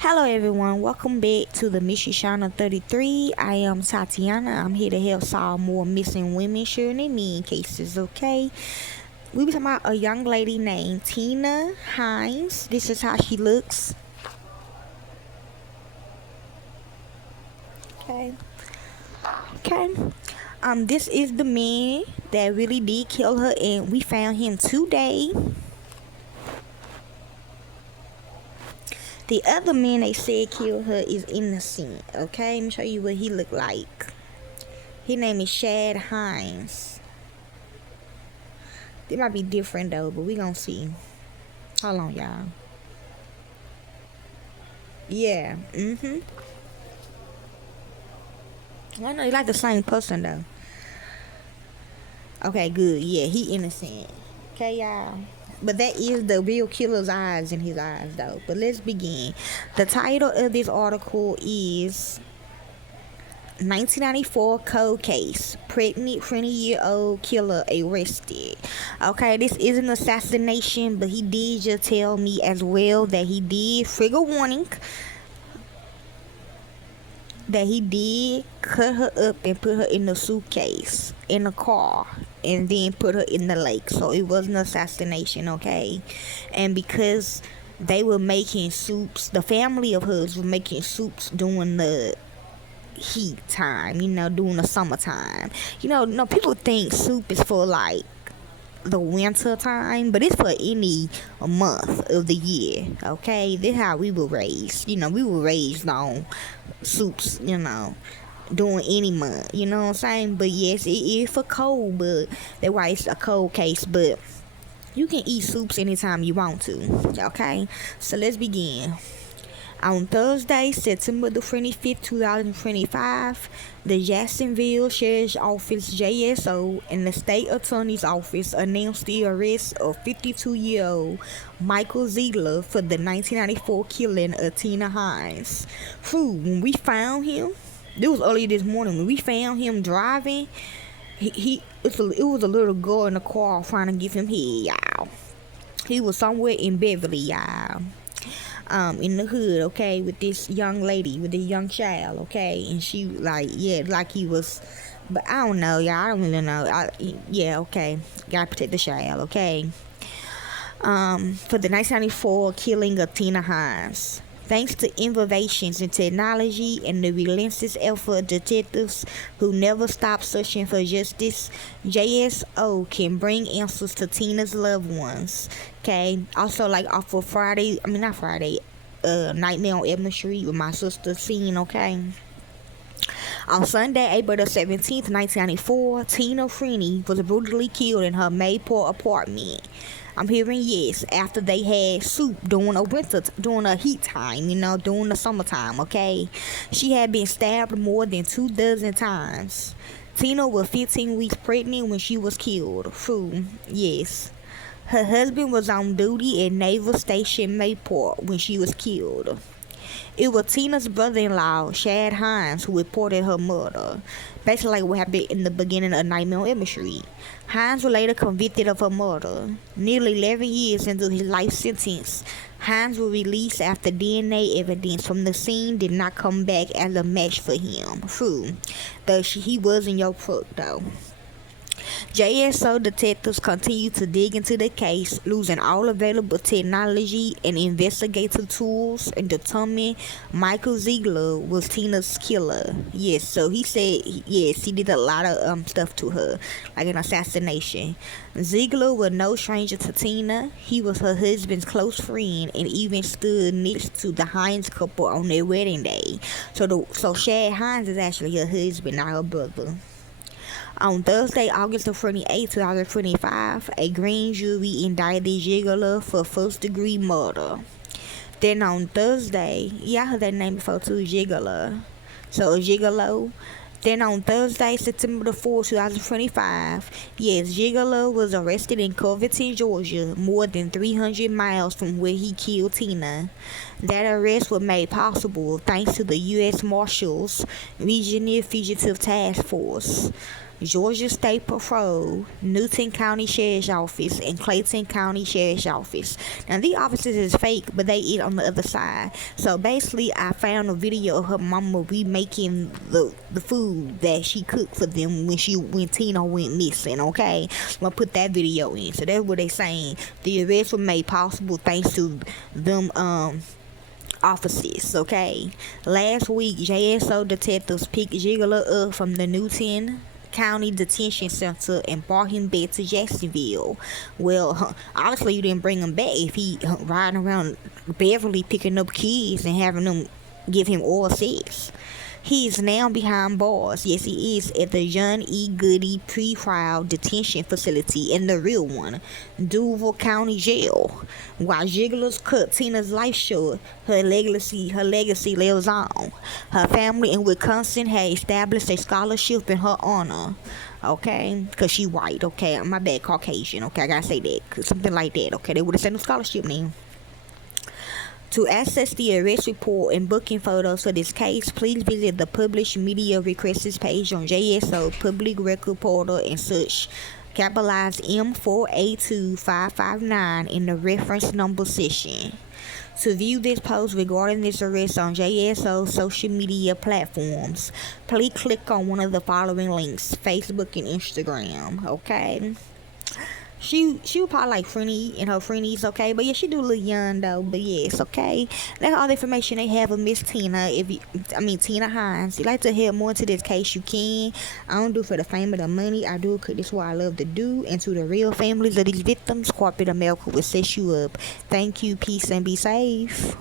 Hello everyone, welcome back to the Mystery Channel 33. I am Tatiana. I'm here to help solve more missing women, sharing and men cases, okay? We be talking about a young lady named Tina Hines. This is how she looks. Okay. Okay. This is the man that really did kill her, and we found him today. The other man they said killed her is innocent. Okay, let me show you what he looked like. His name is Shad Hines. It might be different though, but we gonna see. Hold on, y'all. Yeah. I know he like the same person though. Okay, good. Yeah, he innocent. Okay, y'all. But that is the real killer's eyes in his eyes, though. But let's begin. The title of this article is 1994 Cold Case. Pregnant 20-year-old killer arrested. Okay, this is an assassination, but he did just tell me as well that he did, trigger warning, that he did cut her up and put her in a suitcase in a car and then put her in the lake. So it was an assassination, okay? And because they were making soups, the family of hers were making soups during the heat time, during the summertime. No, people think soup is for like the winter time, but it's for any month of the year, okay? This is how we were raised. We were raised on soups, during any month, you know what I'm saying? But yes, it is for cold, but that's why it's a cold case. But you can eat soups anytime you want to, okay? So let's begin. On Thursday, September the 25th, 2025, the Jacksonville Sheriff's Office JSO and the State Attorney's Office announced the arrest of 52-year-old Michael Ziegler for the 1994 killing of Tina Hines. When we found him, it was early this morning, when we found him driving, it was a little girl in the car trying to give him head, y'all. He was somewhere in Beverly, y'all. In the hood, okay, with this young lady, with this young child, okay, and she like he was, but I don't know, y'all. I don't really know. Okay, gotta protect the child, okay. For the 1994 killing of Tina Hines. Thanks to innovations in technology and the relentless effort of detectives who never stop searching for justice, JSO can bring answers to Tina's loved ones. Okay. Also, like off of Nightmare on Elm Street with my sister scene, okay? On Sunday, April the 17th, 1994, Tina Freeney was brutally killed in her Mayport apartment. I'm hearing yes, after they had soup during a heat time, during the summertime, okay? She had been stabbed more than 24 times. Tina was 15 weeks pregnant when she was killed. Yes. Her husband was on duty at Naval Station Mayport when she was killed. It was Tina's brother-in-law, Shad Hines, who reported her murder. Basically like what happened in the beginning of Nightmare on Elm Street. Hines was later convicted of her murder. Nearly 11 years into his life sentence, Hines was released after DNA evidence from the scene did not come back as a match for him. Though he was in your truck, though. JSO detectives continue to dig into the case, using all available technology and investigative tools, and determine Michael Ziegler was Tina's killer. Yes, so he said yes, he did a lot of stuff to her, like an assassination. Ziegler was no stranger to Tina. He was her husband's close friend and even stood next to the Hines couple on their wedding day. So Shad Hines is actually her husband, not her brother. On Thursday, August 28, 2025, a grand jury indicted Ziegler for first-degree murder. Then on Thursday, I heard that name before too, Ziegler. So Gigolo. Then on Thursday, September the 4th, 2025, yes, Ziegler was arrested in Covington, Georgia, more than 300 miles from where he killed Tina. That arrest was made possible thanks to the U.S. Marshals Regional Fugitive Task Force. Georgia State Patrol, Newton County Sheriff's Office, and Clayton County Sheriff's Office. Now these offices is fake, but they eat on the other side. So basically, I found a video of her mama remaking the food that she cooked for them when Tina went missing. Okay, I'm gonna put that video in. So that's what they saying. The arrest was made possible thanks to them offices. Okay, last week JSO detectives picked Jiggler up from the Newton County Detention Center and brought him back to Jacksonville. Well, obviously you didn't bring him back if he riding around Beverly picking up kids and having them give him oral sex. He is now behind bars. Yes, he is at the John E. Goody pre-trial detention facility in the real one, Duval County Jail. While Jigglers cut Tina's life short, her legacy lives on. Her family in Wisconsin had established a scholarship in her honor. Okay, because she white. Okay, my bad, Caucasian. Okay, I gotta say that, something like that. Okay, they would have sent a scholarship name. To access the arrest report and booking photos for this case, please visit the published media requests page on JSO Public Record Portal and search capitalized M482559 in the reference number section. To view this post regarding this arrest on JSO social media platforms, please click on one of the following links: Facebook and Instagram. Okay. She was probably like friendly in her friendies, okay, but yeah, she do look young though. But yes, okay, that's all the information they have of Miss Tina. Tina Hines. If you like to hear more into this case, you can. I don't do it for the fame or the money. I do it because this is what I love to do. And to the real families of these victims, corporate America will set you up. Thank you, peace, and be safe.